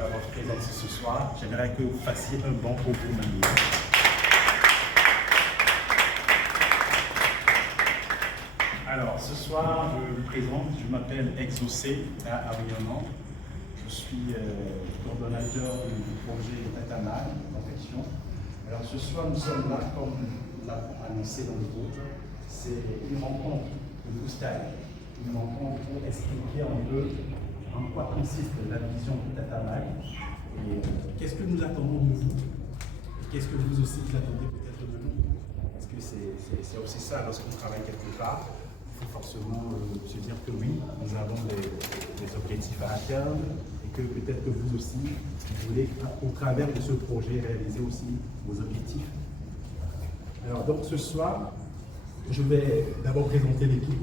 à votre présence ce soir. J'aimerais que vous fassiez un bon pour vous-même. Alors, ce soir, je me présente, je m'appelle Exaucé à Arianon. Je suis coordonnateur du projet Tatamag, confection. Alors, ce soir, nous sommes là, comme nous l'avons annoncé dans le groupe. C'est une rencontre de Gustave, une rencontre pour expliquer un peu en quoi consiste la vision de Tatamag et qu'est-ce que nous attendons de vous, qu'est-ce que vous aussi vous attendez peut-être de nous. Parce que c'est aussi ça lorsqu'on travaille quelque part. Il faut forcément se dire que oui, nous avons des objectifs à atteindre et que peut-être que vous aussi, vous voulez, au travers de ce projet, réaliser aussi vos objectifs. Alors donc ce soir, je vais d'abord présenter l'équipe.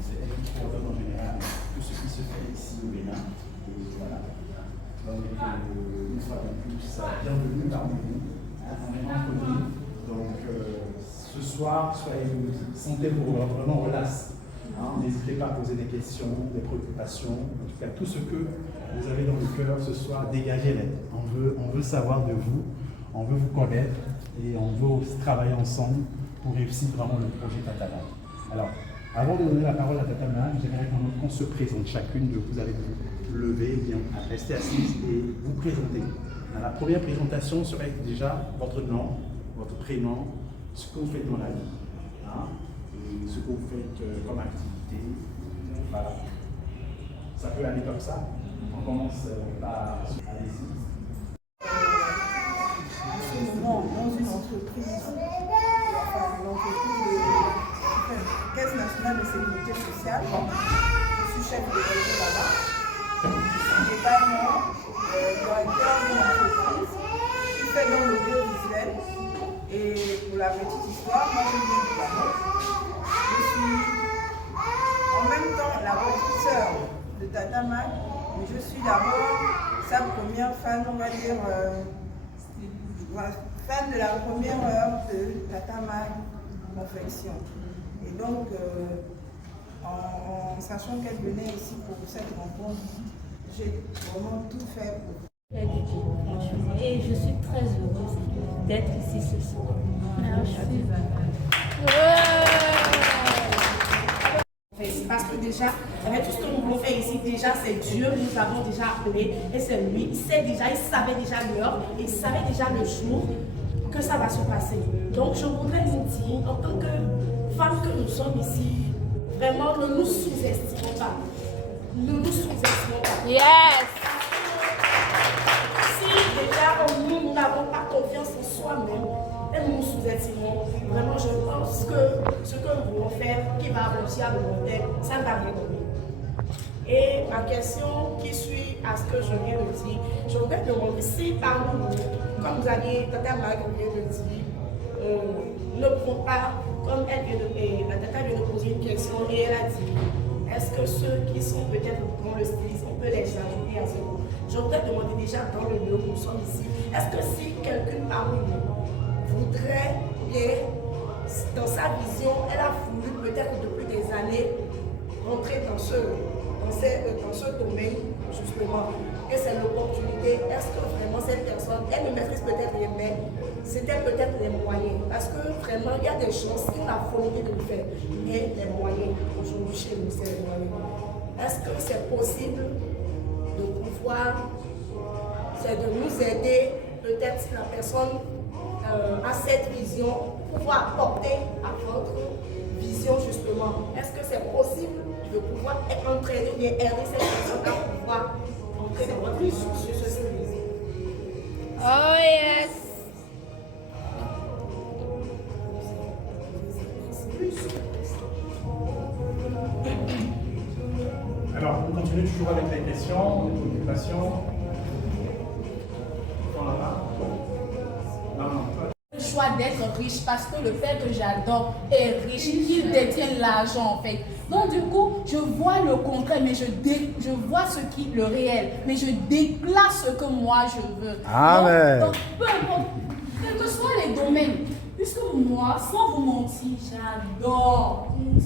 C'est elle qui coordonne en général tout ce qui se fait ici au Bénin. Et voilà. Donc une fois de plus, bienvenue parmi nous, entre nous. Donc ce soir, sentez-vous vraiment relax. N'hésitez pas à poser des questions, des préoccupations, en tout cas tout ce que vous avez dans le cœur ce soir, dégagez-les. On veut savoir de vous, on veut vous connaître et on veut aussi travailler ensemble pour réussir vraiment le projet Tatamag. Alors, avant de donner la parole à Tatamag, j'aimerais qu'on se présente chacune de vous. Allez vous lever, bien rester assise et vous présenter. La première présentation serait déjà votre nom, votre prénom, ce que vous faites dans la vie, et ce que vous faites comme activité. Voilà. Ça peut aller comme ça. On commence par allez-y. Dans une entreprise, l'entreprise de Caisse nationale de sécurité sociale. Je suis chef de projet là-bas. Je suis également directeur d'une entreprise qui fait dans l'audiovisuel. Et pour la petite histoire, moi je viens du Cameroun. Je suis en même temps la petite sœur de Tatamag, mais je suis d'abord sa première fan, on va dire, fan de la première heure de Tatamag confection. Et donc, en sachant qu'elle venait ici pour cette rencontre, j'ai vraiment tout fait pour. Et je suis très heureuse d'être ici ce soir. Merci. Parce que déjà, avec tout ce que nous voulons faire ici, déjà c'est Dieu, nous avons déjà appelé et c'est lui. Il sait déjà, il savait déjà l'heure, il savait déjà le jour que ça va se passer. Donc je voudrais vous dire, en tant que femmes que nous sommes ici, vraiment ne nous sous-estimons pas. Ne nous sous-estimons pas. Yes! Si déjà en nous n'avons pas confiance en soi-même, et nous nous sous-estimons, vraiment je pense que ce que nous voulons faire, qui va aboutir à le long terme, ça ne va rien donner. Et ma question qui suit à ce que je viens de dire, je voudrais demander si parmi nous, comme vous aviez, Tatamag vient de dire, ne prend pas, comme elle vient de, la Tata vient de poser une question et elle a dit, est-ce que ceux qui sont peut-être dans le stylisme, on peut les ajouter à ce groupe? Je voudrais demander déjà dans le lieu où nous sommes ici, est-ce que si quelqu'un parmi nous voudrait bien, dans sa vision, elle a voulu peut-être depuis des années rentrer dans ce domaine, justement, que c'est l'opportunité. Est-ce que vraiment cette personne, elle ne maîtrise peut-être rien, mais c'était peut-être les moyens. Parce que vraiment, il y a des choses qui ont la volonté de le faire, mais les moyens, aujourd'hui chez nous, c'est les moyens. Est-ce que c'est possible de pouvoir, c'est de nous aider, peut-être si la personne à cette vision, pouvoir apporter à votre vision justement. Est-ce que c'est possible de pouvoir entraîner, bien aider cette personne à pouvoir entrer dans votre vision sur ce service? Oh yes! Alors, on continue toujours avec les questions, les préoccupations. Le choix d'être riche parce que le père que j'adore est riche, il détient l'argent en fait. Donc du coup, je vois le contraire, mais je vois le réel, mais je déplace ce que moi je veux. Amen. Donc peu importe, quels que soient les domaines, puisque moi, sans vous mentir, j'adore une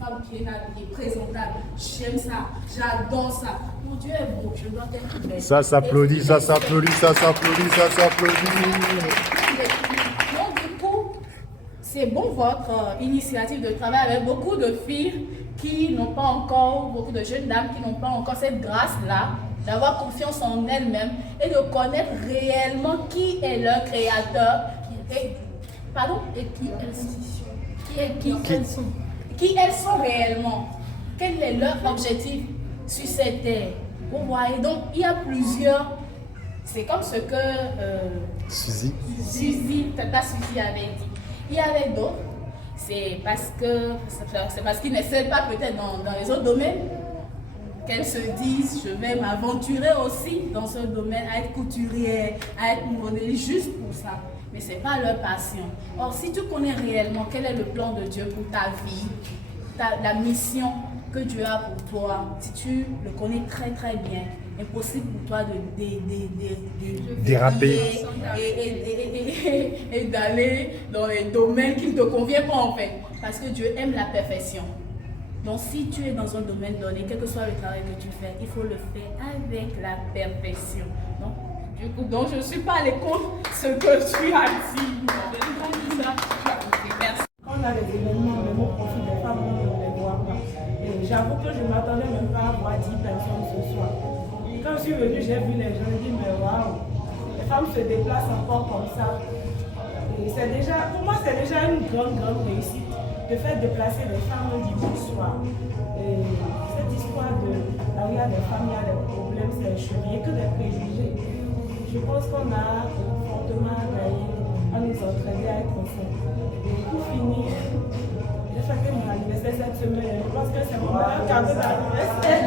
femme bien habillée, présentable. J'aime ça, j'adore ça. Mon Dieu est beau, je dois être belle. Ça s'applaudit, ça s'applaudit, ça s'applaudit, ça s'applaudit. Donc du coup, c'est bon votre initiative de travail avec beaucoup de filles qui n'ont pas encore, beaucoup de jeunes dames qui n'ont pas encore cette grâce-là, d'avoir confiance en elles-mêmes et de connaître réellement qui est leur créateur et qui elles sont réellement, quel est leur objectif sur cette terre. Vous voyez, donc il y a plusieurs, c'est comme ce que Suzy, peut-être pas Suzy avait dit. Il y avait d'autres, c'est parce qu'ils n'excellent pas peut-être dans les autres domaines, qu'elles se disent, je vais m'aventurer aussi dans ce domaine, à être couturière, à être modèle juste pour ça. Mais ce n'est pas leur passion. Or, si tu connais réellement quel est le plan de Dieu pour ta vie, la mission que Dieu a pour toi, si tu le connais très très bien, impossible pour toi de déraper et d'aller dans les domaines qui ne te conviennent pas en fait. Parce que Dieu aime la perfection. Donc si tu es dans un domaine donné, quel que soit le travail que tu fais, il faut le faire avec la perfection. Donc je ne suis pas allée contre ce que tu as dit. Merci. Quand on a les événements, même au profit des femmes, on ne les voit pas. Et j'avoue que je ne m'attendais même pas à voir 10 personnes ce soir. Et quand je suis venue, j'ai vu les gens, je dis mais waouh, les femmes se déplacent encore comme ça. Et c'est déjà, pour moi, c'est déjà une grande réussite de faire déplacer les femmes un dimanche soir. Et cette histoire de là où il y a des femmes, il y a des problèmes, c'est rien que des préjugés. Je pense qu'on a fortement gagné à nous entraîner à être ensemble. Et pour finir, j'ai fêté mon anniversaire cette semaine. Je pense que c'est mon meilleur cadeau d'anniversaire.